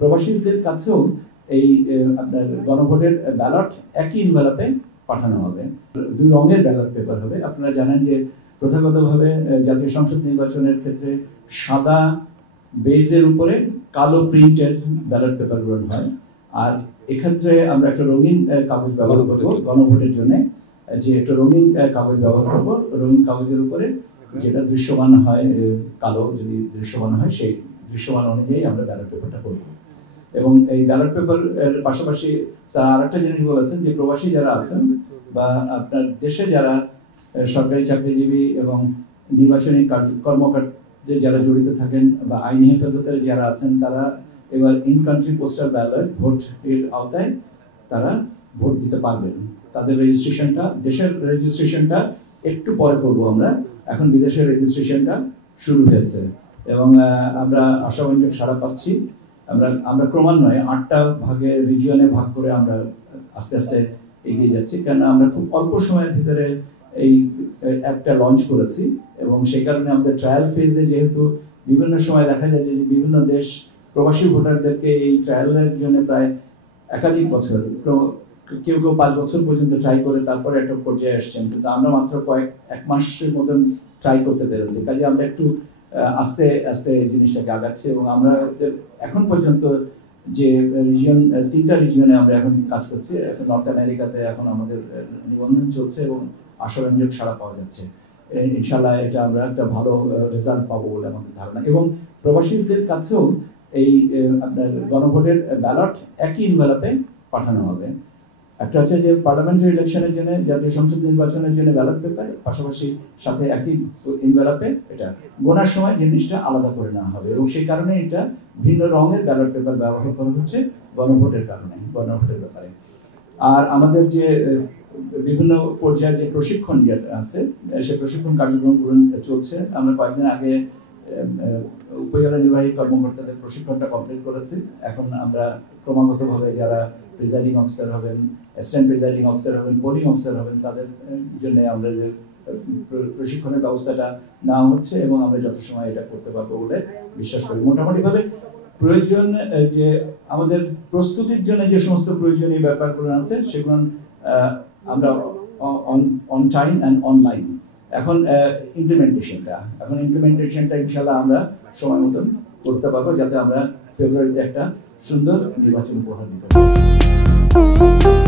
প্রবাসীদের কাছেও এই আপনার গণভোটের ব্যালট একই ইনভেলপে পাঠানো হবে। 2 রঙের ব্যালট পেপার হবে। আপনারা জানেন যে প্রথাগতভাবে জাতীয় সংসদ নির্বাচনের ক্ষেত্রে সাদা বেজের উপরে কালো প্রিন্টেড ব্যালট পেপার গ্রহণ হয়, আর এক্ষেত্রে আমরা একটা রঙিন কাগজ ব্যবহার করব গণভোটের জন্য। যে একটা রঙিন কাগজ ব্যবহার করব, রঙিন কাগজের উপরে যেটা দৃশ্যমান হয়, কালো যদি দৃশ্যমান হয় সেই দৃশ্যমান অনুযায়ী আমরা ব্যালট পেপারটা করব। এবং এই ব্যালট পেপার এর পাশাপাশি তারা আরেকটা জিনিস বলেছেন যে প্রবাসী যারা আছেন বা আপনার দেশে যারা সরকারি চাকরিজীবী এবং নির্বাচনী কর্মকাণ্ডে যারা জড়িত থাকেন বা আইনি হেফাজতের যারা আছেন, তারা এবার in country postal ballot vote এর আওতায় তারা ভোট দিতে পারবেন। তাদের রেজিস্ট্রেশনটা, দেশের রেজিস্ট্রেশনটা একটু পরে করব আমরা, এখন বিদেশের রেজিস্ট্রেশনটা শুরু হয়েছে এবং আমরা আশাবাঞ্জক সাড়া পাচ্ছি। আমরা ক্রমান্বয়ে 8টা ভাগে রিজিয়নে ভাগ করে আমরা আস্তে আস্তে এগিয়ে যাচ্ছি, কেন আমরা খুব অল্প সময়ের ভিতরে এই অ্যাপটা লঞ্চ করেছি এবং সেই কারণে আমাদের ট্রায়াল ফেজে যেহেতু বিভিন্ন সময় দেখা যায় যে বিভিন্ন দেশ প্রবাসী ভোটারদেরকে এই ট্রায়ালের জন্য প্রায় একাধিক বছর, কেউ 5 বছর পর্যন্ত ট্রাই করে তারপরে একটা পর্যায়ে আসছেন, কিন্তু আমরা মাত্র এক মাসের মতন ট্রাই করতে পেরেছি। কাজে আমরা একটু আস্তে আস্তে জিনিসটাকে আগাচ্ছি এবং আমরা এখন পর্যন্ত যে রিজিয়ন 3টা রিজিয়নে আমরা এখন কাজ করছি। এখন নর্থ আমেরিকাতে এখন আমাদের নিবন্ধন চলছে এবং আশাব্যঞ্জক সাড়া পাওয়া যাচ্ছে। ইনশাআল্লাহ এটা আমরা একটা ভালো রেজাল্ট পাবো বলে আমাদের ধারণা। এবং প্রবাসীদের কাছেও এই আপনার গণভোটের ব্যালট একই ইনভেলপে পাঠানো হবে। একটা হচ্ছে যে পার্লামেন্টারি ইলেকশনের জন্য, জাতীয় সংসদ নির্বাচনের জন্য ব্যালট পেপার, পাশাপাশি সাথে একই ইনভেলপে এটা গোনার সময় জিনিসটা আলাদা করে নেওয়া হবে এবং সেই কারণে এটা ভিন্ন রঙের ব্যালট পেপার ব্যবহার করা হচ্ছে গণভোটের কারণে, গণভোটের ব্যাপারে। আর আমাদের যে বিভিন্ন পর্যায়ে যে প্রশিক্ষণ যেটা আছে, সেই প্রশিক্ষণ কার্যক্রমগুলো চলছে। আমরা কয়েকদিন আগে উপজেলা নির্বাহী কর্মকর্তাদের প্রশিক্ষণটা কমপ্লিট করেছি। এখন আমরা ক্রমাগতভাবে যারা প্রিজাইডিং অফিসার হবেন, অ্যাসিস্ট্যান্ট প্রিজাইডিং অফিসার হবেন, পোলিং অফিসার হবেন, তাদের জন্য আমরা যে প্রশিক্ষণের ব্যবস্থাটা নেওয়া হচ্ছে এবং আমরা যথাসময়ে এটা করতে পারবো বলে বিশ্বাস করি। মোটামুটি ভাবে প্রয়োজন যে আমাদের প্রস্তুতির জন্য যে সমস্ত প্রয়োজনীয় ব্যাপারগুলো আছে সেগুলো আমরা অন টাইম অ্যান্ড অনলাইন। এখন ইমপ্লিমেন্টেশনটা ইনশাআল্লাহ আমরা সময় মতন করতে পারবো, যাতে আমরা ফেব্রুয়ারিতে একটা সুন্দর নির্বাচন উপহার দিতে পারি।